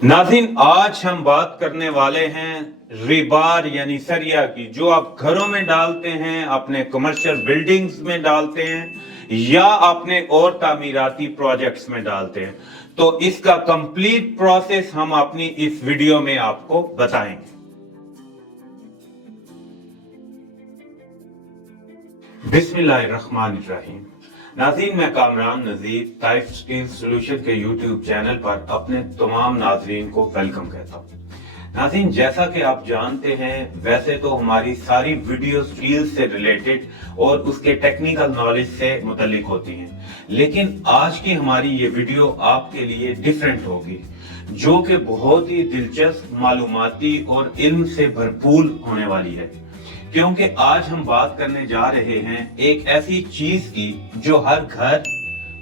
नाज़रीन, आज हम बात करने वाले हैं रिबार यानी सरिया की, जो आप घरों में डालते हैं, अपने कमर्शियल बिल्डिंग्स में डालते हैं या अपने और तामीराती प्रोजेक्ट्स में डालते हैं। तो इसका कंप्लीट प्रोसेस हम अपनी इस वीडियो में आपको बताएंगे। बिस्मिल्लाहिर्रहमानिर्रहीम। नाज़रीन, मैं कामरान नज़ीर टाइप स्टील सोल्यूशन के यूट्यूब चैनल पर अपने तमाम नाज़रीन को वेलकम कहता हूँ। नाज़रीन, जैसा कि आप जानते हैं, वैसे तो हमारी सारी वीडियो स्टील से रिलेटेड और उसके टेक्निकल नॉलेज से मुतल्लिक होती हैं, लेकिन आज की हमारी ये वीडियो आपके लिए डिफरेंट होगी, जो कि बहुत ही दिलचस्प, मालूमाती और इल्म से भरपूर होने वाली है। क्योंकि आज हम बात करने जा रहे हैं एक ऐसी चीज की जो हर घर,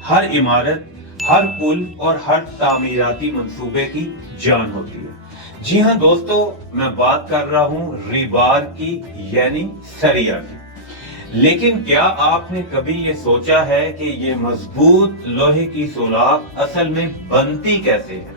हर इमारत, हर पुल और हर तामीराती मंसूबे की जान होती है। जी हाँ दोस्तों, मैं बात कर रहा हूँ रिबार की यानी सरिया की। लेकिन क्या आपने कभी ये सोचा है कि ये मजबूत लोहे की सुराख असल में बनती कैसे है?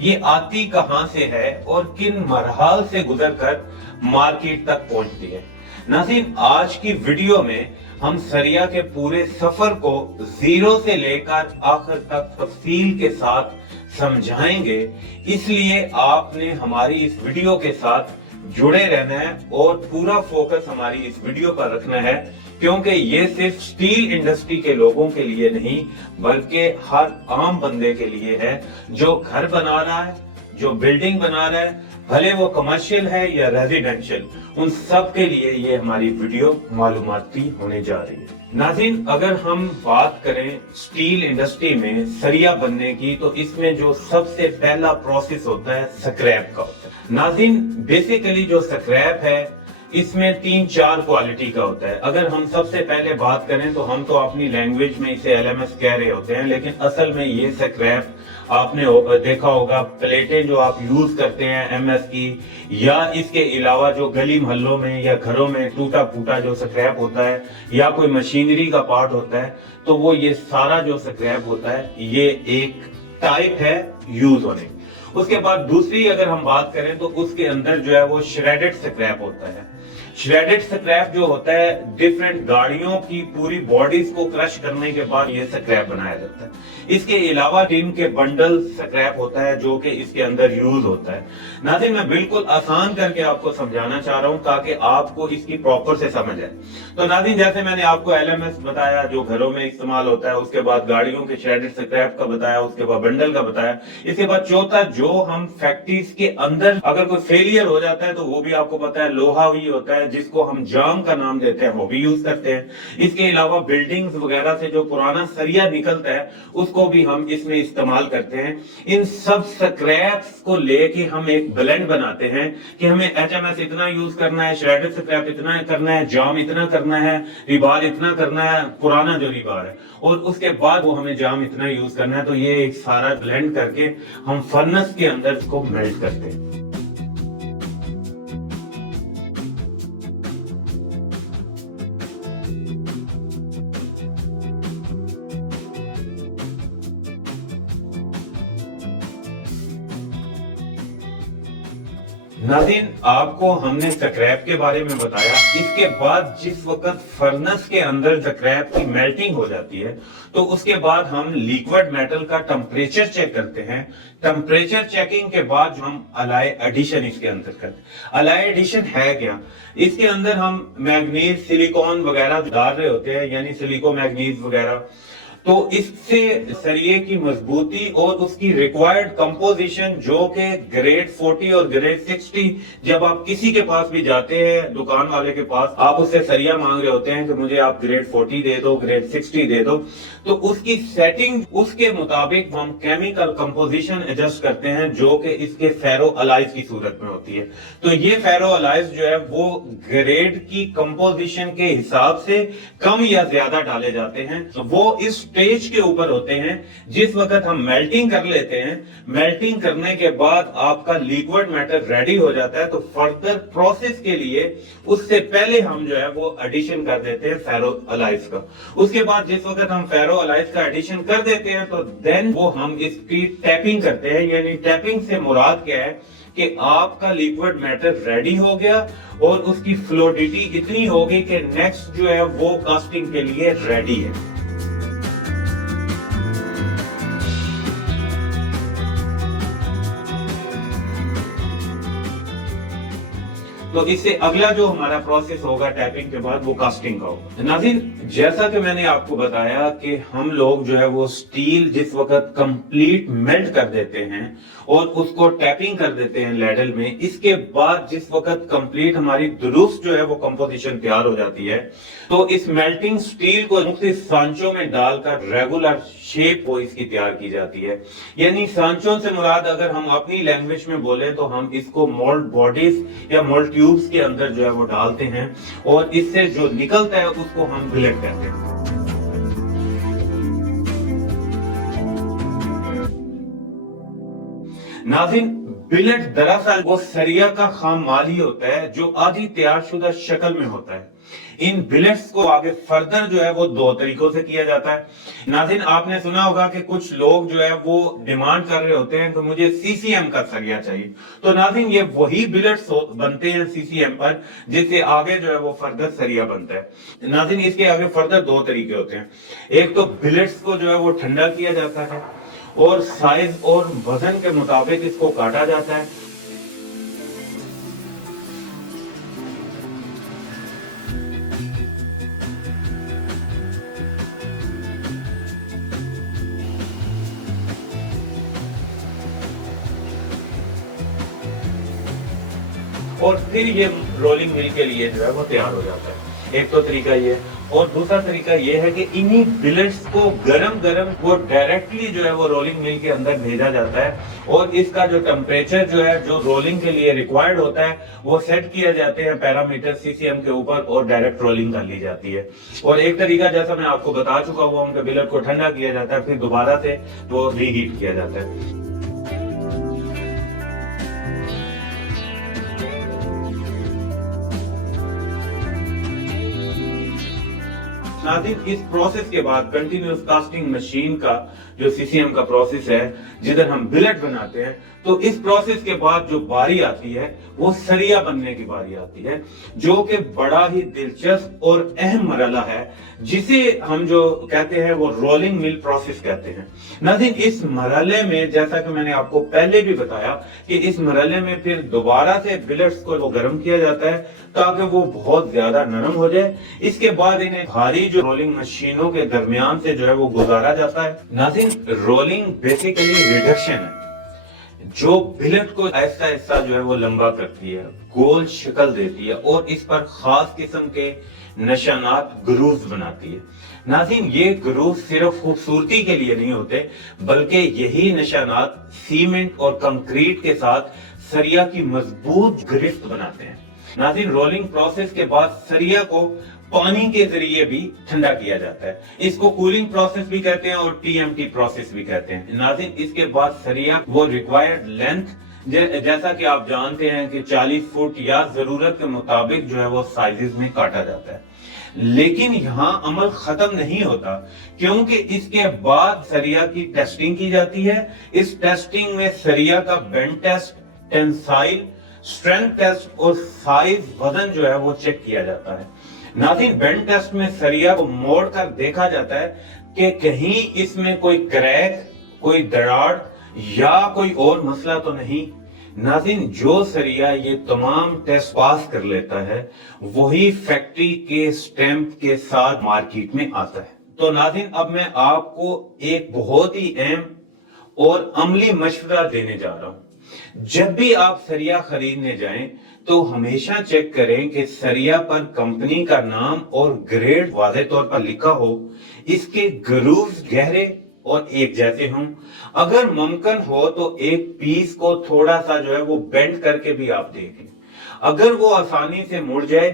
ये आती कहां से है और किन मरहल से गुजरकर मार्केट तक पहुंचती है? नाज़रीन, आज की वीडियो में हम सरिया के पूरे सफर को जीरो से लेकर आखिर तक तफसील के साथ समझाएंगे। इसलिए आपने हमारी इस वीडियो के साथ जुड़े रहना है और पूरा फोकस हमारी इस वीडियो पर रखना है, क्योंकि ये सिर्फ स्टील इंडस्ट्री के लोगों के लिए नहीं बल्कि हर आम बंदे के लिए है, जो घर बना रहा है, जो बिल्डिंग बना रहा है, भले वो कमर्शियल है या रेजिडेंशियल, उन सब के लिए ये हमारी वीडियो मालूमाती होने जा रही है। नाज़रीन, अगर हम बात करें स्टील इंडस्ट्री में सरिया बनने की, तो इसमें जो सबसे पहला प्रोसेस होता है स्क्रैप का होता है। नाज़रीन, बेसिकली जो स्क्रैप है इसमें 3-4 क्वालिटी का होता है। अगर हम सबसे पहले बात करें तो हम तो अपनी लैंग्वेज में इसे एलएमएस कह रहे होते हैं, लेकिन असल में ये स्क्रैप आपने देखा होगा, प्लेटें जो आप यूज करते हैं एमएस की, या इसके अलावा जो गली मोहल्लों में या घरों में टूटा फूटा जो स्क्रैप होता है या कोई मशीनरी का पार्ट होता है, तो वो ये सारा जो स्क्रैप होता है ये एक टाइप है यूज होने की। उसके बाद दूसरी अगर हम बात करें तो उसके अंदर जो है वो श्रेडेड स्क्रैप होता है। श्रेडेड स्क्रैप जो होता है, डिफरेंट गाड़ियों की पूरी बॉडीज को क्रश करने के बाद ये स्क्रैप बनाया जाता है। इसके अलावा टीन के बंडल स्क्रैप होता है जो कि इसके अंदर यूज होता है। नाज़रीन, मैं बिल्कुल आसान करके आपको समझाना चाह रहा हूं ताकि आपको इसकी प्रॉपर से समझ आए। तो नाज़रीन, जैसे मैंने आपको एलएमएस बताया जो घरों में इस्तेमाल होता है, उसके बाद गाड़ियों के श्रेडेड स्क्रैप का बताया, उसके बाद बंडल का बताया, इसके बाद चौथा जो हम फैक्ट्रीज के अंदर अगर कोई फेलियर हो जाता है तो वो भी आपको पता है, लोहा भी होता है जिसको हम जाम का नाम देते हैं, वो भी यूज करते हैं। इसके अलावा बिल्डिंग्स वगैरह से जो पुराना सरिया निकलता है उसको भी हम इसमें इस्तेमाल करते हैं। इन सब स्क्रैप्स को लेके हम एक ब्लेंड बनाते हैं कि हमें एचएमएस इतना यूज करना है, श्रेडेड स्क्रैप इतना करना है, जाम इतना करना है, रिबार इतना करना है, पुराना जो रिबार है, और उसके बाद वो हमें जाम इतना यूज करना है। तो ये एक सारा ब्लेंड करके हम फर्नेस के अंदर इसको मेल्ट करते हैं। नाज़रीन, आपको हमने स्क्रैप के बारे में बताया। इसके बाद जिस वक्त फर्नेस के अंदर स्क्रैप की मेल्टिंग हो जाती है तो उसके बाद हम लिक्विड मेटल का टेम्परेचर चेक करते हैं। टेम्परेचर चेकिंग के बाद हम अलाई एडिशन इसके अंदर करते हैं। अलाई एडिशन है क्या? इसके अंदर हम मैग्नीज, सिलिकॉन वगैरह डाल रहे होते हैं, यानी सिलिको मैग्नीज वगैरह। तो इससे सरिये की मजबूती और उसकी रिक्वायर्ड कंपोजिशन, जो कि ग्रेड 40 और ग्रेड 60, जब आप किसी के पास भी जाते हैं, दुकान वाले के पास, आप उससे सरिया मांग रहे होते हैं कि मुझे आप ग्रेड 40 दे दो, ग्रेड 60 दे दो, तो उसकी सेटिंग उसके मुताबिक हम केमिकल कंपोजिशन एडजस्ट करते हैं, जो कि इसके फेरो अलाइज की सूरत में होती है। तो ये फेरो अलाइज जो है वो ग्रेड की कंपोजिशन के हिसाब से कम या ज्यादा डाले जाते हैं। वो इस स्टेज के ऊपर होते हैं जिस वक्त हम मेल्टिंग कर लेते हैं। मेल्टिंग करने के बाद आपका लिक्विड मैटर रेडी हो जाता है, तो फर्दर प्रोसेस के लिए उससे पहले हम जो है वो एडिशन कर देते हैं फेरो अलाइज का। उसके बाद जिस वक्त हम फेरो अलाइज का एडिशन कर देते हैं तो देन वो हम इसकी टैपिंग करते हैं। यानी टैपिंग से मुराद क्या है कि आपका लिक्विड मैटर रेडी हो गया और उसकी फ्लोडिटी इतनी होगी कि नेक्स्ट जो है वो कास्टिंग के लिए रेडी है। तो इससे अगला जो हमारा प्रोसेस होगा टैपिंग के बाद वो कास्टिंग का होगा। नाज़रीन, जैसा कि मैंने आपको बताया कि हम लोग जो है वो स्टील जिस वक्त कंप्लीट मेल्ट कर देते हैं और उसको टैपिंग कर देते हैं लैडल में, इसके बाद जिस वक्त कंप्लीट हमारी दुरुस्त जो है वो कंपोजिशन तैयार हो जाती है, तो इस मेल्टिंग स्टील को मुख्तलिफ सांचों में डालकर रेगुलर शेप वो इसकी तैयार की जाती है। यानी सांचों से मुराद अगर हम अपनी लैंग्वेज में बोले तो हम इसको मोल्ड बॉडीज या मोल्ड ट्यूब्स के अंदर जो है वो डालते हैं और इससे जो निकलता है उसको हम बिलेट कहते हैं। नाज़रीन, बिलेट दरअसल वो सरिया का खाम माल ही होता है जो आधी तैयार शुदा शक्ल में होता है। इन बिलेट्स को आगे फर्दर जो है वो दो तरीकों से किया जाता है। नाज़रीन, आपने सुना होगा कि कुछ लोग जो है वो डिमांड कर रहे होते हैं कि मुझे सीसीएम का सरिया चाहिए। तो नाज़रीन, ये वही बिलेट्स बनते हैं सीसीएम पर जिससे आगे जो है वो फर्दर सरिया बनता है। नाज़रीन, इसके आगे फर्दर दो तरीके होते हैं। एक तो बिलेट्स को जो है वो ठंडा किया जाता है और साइज और वजन के मुताबिक इसको काटा जाता है। और फिर ये रोलिंग मिल के लिए जो है वो तैयार हो जाता है। एक तो तरीका ये, और दूसरा तरीका ये है कि इन्हीं बिलेट्स को गरम गरम वो डायरेक्टली जो है वो रोलिंग मिल के अंदर भेजा जाता है और इसका जो टेम्परेचर जो है जो रोलिंग के लिए रिक्वायर्ड होता है वो सेट किया जाते हैं पैरामीटर सीसीएम के ऊपर और डायरेक्ट रोलिंग कर ली जाती है। और एक तरीका जैसा मैं आपको बता चुका हूँ उनके बिलेट को ठंडा किया जाता है, फिर दोबारा से वो रीहीट किया जाता है। नाज़रीन, इस प्रोसेस के बाद कंटिन्यूअस कास्टिंग मशीन का जो सीसीएम का प्रोसेस है जिधर हम बिलेट बनाते हैं, तो इस प्रोसेस के बाद जो बारी आती है वो सरिया बनने की बारी आती है, जो कि बड़ा ही दिलचस्प और अहम मरहला है जिसे हम जो कहते हैं वो रोलिंग मिल प्रोसेस कहते हैं। नाज़रीन, इस मरहले में जैसा कि मैंने आपको पहले भी बताया कि इस मरहले में फिर दोबारा से बिलेट्स को वो गर्म किया जाता है ताकि वो बहुत ज्यादा नरम हो जाए। इसके बाद इन्हें भारी जो रोलिंग मशीनों के दरमियान से जो है वो गुजारा जाता है। नाज़रीन, रोलिंग बेसिकली रिडक्शन है जो बिलेट को ऐसा ऐसा जो है वो लंबा करती है, गोल शक्ल देती है और इस पर खास किस्म के निशानात ग्रूव्स बनाती है। नाज़रीन, ये ग्रूव सिर्फ खूबसूरती के लिए नहीं होते बल्कि यही निशानात सीमेंट और कंक्रीट के साथ सरिया की मजबूत गिरफ्त बनाते हैं। नाज़रीन, रोलिंग प्रोसेस के बाद सरिया को पानी के जरिए भी ठंडा किया जाता है। इसको कूलिंग प्रोसेस भी कहते हैं और टीएमटी प्रोसेस भी कहते हैं। नाज़रीन, इसके बाद सरिया वो रिक्वायर्ड लेंथ जैसा कि आप जानते हैं कि 40 फुट या जरूरत के मुताबिक जो है वो साइजेस में काटा जाता है। लेकिन यहाँ अमल खत्म नहीं होता क्योंकि इसके बाद सरिया की टेस्टिंग की जाती है। इस टेस्टिंग में सरिया का bend test, tensile, strength test और साइज वजन जो है वो चेक किया जाता है। नाज़रीन, बेंड टेस्ट में सरिया को मोड़ कर देखा जाता है कि कहीं इसमें कोई क्रैक, कोई दरार या कोई और मसला तो नहीं। नाज़रीन, जो सरिया ये तमाम टेस्ट पास कर लेता है वही फैक्ट्री के स्टैंप के साथ मार्केट में आता है। तो नाज़रीन, अब मैं आपको एक बहुत ही अहम और अमली मशवरा देने जा रहा हूं। जब भी आप सरिया खरीदने जाएं तो हमेशा चेक करें कि सरिया पर कंपनी का नाम और ग्रेड वाज़ेह तौर पर लिखा हो, इसके ग्रूव्स गहरे और एक जैसे हों। अगर मुमकिन हो तो एक पीस को थोड़ा सा जो है वो बेंड करके भी आप देखें। अगर वो आसानी से मुड़ जाए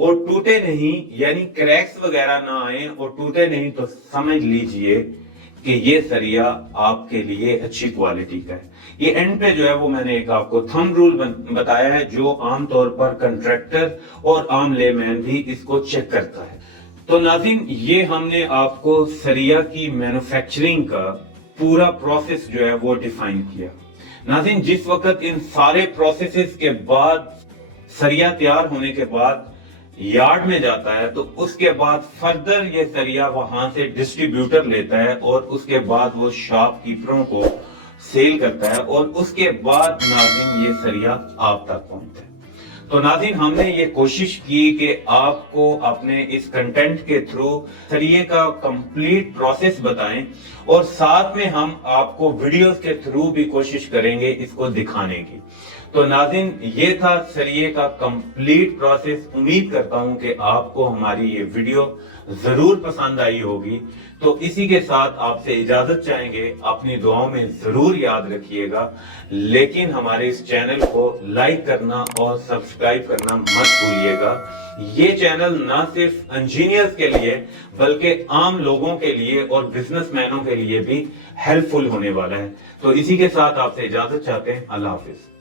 اور ٹوٹے نہیں یعنی کریکس وغیرہ نہ آئیں اور ٹوٹے نہیں تو سمجھ لیجئے کہ یہ سریا آپ کے لیے اچھی کوالٹی کا ہے۔ یہ اینڈ پہ جو ہے وہ میں نے ایک آپ کو تھم رول بتایا ہے جو عام طور پر کنٹریکٹر اور عام لے مین بھی اس کو چیک کرتا ہے۔ تو ناظرین یہ ہم نے آپ کو سریا کی مینوفیکچرنگ کا پورا پروسیس جو ہے وہ ڈیفائن کیا۔ ناظرین جس وقت ان سارے پروسیسز کے بعد سریا تیار ہونے کے بعد یارڈ میں جاتا ہے تو اس کے بعد فردر یہ سریا وہاں سے ڈسٹریبیوٹر لیتا ہے اور اس کے بعد وہ شاپ کیپروں کو سیل کرتا ہے اور اس کے بعد ناظرین یہ سریا آپ تک پہنچتا ہے۔ تو ناظرین ہم نے یہ کوشش کی کہ آپ کو اپنے اس کنٹینٹ کے تھرو سریے کا کمپلیٹ پروسیس بتائیں اور ساتھ میں ہم آپ کو ویڈیوز کے تھرو بھی کوشش کریں گے اس کو دکھانے کی۔ تو ناظرین یہ تھا سریے کا کمپلیٹ پروسیس۔ امید کرتا ہوں کہ آپ کو ہماری یہ ویڈیو ضرور پسند آئی ہوگی۔ تو اسی کے ساتھ آپ سے اجازت چاہیں گے، اپنی دعاؤں میں ضرور یاد رکھیے گا، لیکن ہمارے اس چینل کو لائک کرنا اور سبسکرائب کرنا مت بھولیے گا۔ یہ چینل نہ صرف انجینئرز کے لیے بلکہ عام لوگوں کے لیے اور بزنس مینوں کے لیے بھی ہیلپ فل ہونے والا ہے۔ تو اسی کے ساتھ آپ سے اجازت چاہتے ہیں۔ اللہ حافظ۔